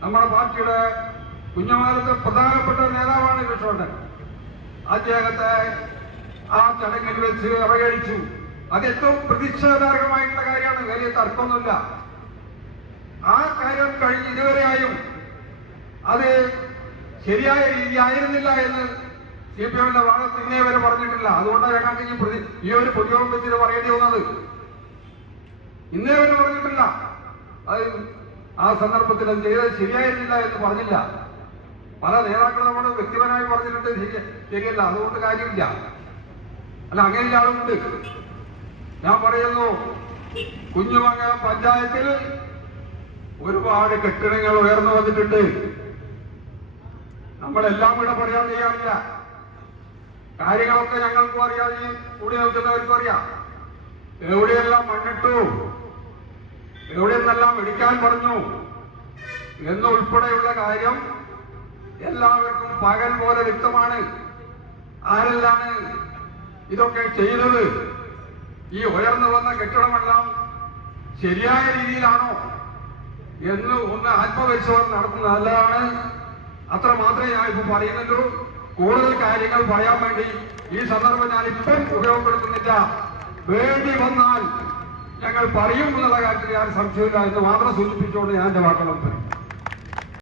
നമ്മുടെ പാർട്ടിയുടെ കുഞ്ഞമാലത്തെ പ്രധാനപ്പെട്ട നേതാവാണ് കൃഷ്ണൻ അദ്ദേഹത്തെ ആ ചടങ്ങിൽ വെച്ച് അവഗണിച്ചു അത് ഏറ്റവും പ്രതിഷേധാർഹമായിട്ടുള്ള കാര്യമാണ്. വലിയ തർക്കമൊന്നുമില്ല. ആ കാര്യം കഴിഞ്ഞ് ഇതുവരെയായും അത് ശരിയായ രീതി ആയിരുന്നില്ല എന്ന് സി പി എമ്മിന്റെ ഭാഗത്ത് ഇന്നേ വരെ പറഞ്ഞിട്ടില്ല. അതുകൊണ്ടാണ് ഞങ്ങൾക്ക് ഈ പ്രതി ഈ ഒരു പൊതുയോഗം വെച്ചിട്ട് പറയേണ്ടി വന്നത്. ഇന്നേ വരെ പറഞ്ഞിട്ടില്ല. അത് ആ സന്ദർഭത്തിൽ അത് ചെയ്തത് ശരിയായിരുന്നില്ല എന്ന് പറഞ്ഞില്ല. പല നേതാക്കളും നമ്മുടെ വ്യക്തിപരമായി പറഞ്ഞിട്ടുണ്ട് ശരി ശരിയല്ല അതുകൊണ്ട് കാര്യമില്ല. അല്ല അങ്ങനെ ആളുണ്ട്. ഞാൻ പറയുന്നു കുഞ്ഞുമംഗലം പഞ്ചായത്തിൽ ഒരുപാട് കെട്ടിടങ്ങൾ ഉയർന്നു വന്നിട്ടുണ്ട്. നമ്മളെല്ലാം കൂടെ പറയാൻ ചെയ്യാറില്ല കാര്യങ്ങളൊക്കെ ഞങ്ങൾക്കും അറിയാം ഈ കൂടി നിൽക്കുന്നവർക്കും അറിയാം. എവിടെയെല്ലാം മണ്ണിട്ടു? എവിടെയെന്നെല്ലാം വിളിക്കാൻ പറഞ്ഞു. എന്നുൾപ്പെടെയുള്ള കാര്യം എല്ലാവർക്കും പകൽ പോലെ വ്യക്തമാണ്. ആരെല്ലാണ് ഇതൊക്കെ ചെയ്തത്? ഈ ഉയർന്നു വന്ന കെട്ടിടമെല്ലാം ശരിയായ രീതിയിലാണോ എന്ന് ഒന്ന് ആത്മപരിശോധന നടത്തുന്നത് നല്ലതാണ്. അത്ര മാത്രമേ ഞാൻ ഇപ്പൊ പറയുന്നുള്ളൂ. കൂടുതൽ കാര്യങ്ങൾ പറയാൻ വേണ്ടി ഈ സന്ദർഭം ഞാൻ ഇപ്പം ഉപയോഗപ്പെടുത്തുന്നില്ല. വേണ്ടി വന്നാൽ പറയും എന്നുള്ള കാര്യത്തിൽ ഞാൻ സംശയമില്ല എന്ന് മാത്രം സൂചിപ്പിച്ചുകൊണ്ട് ഞാൻ എന്റെ വാക്കുകൾ പറയും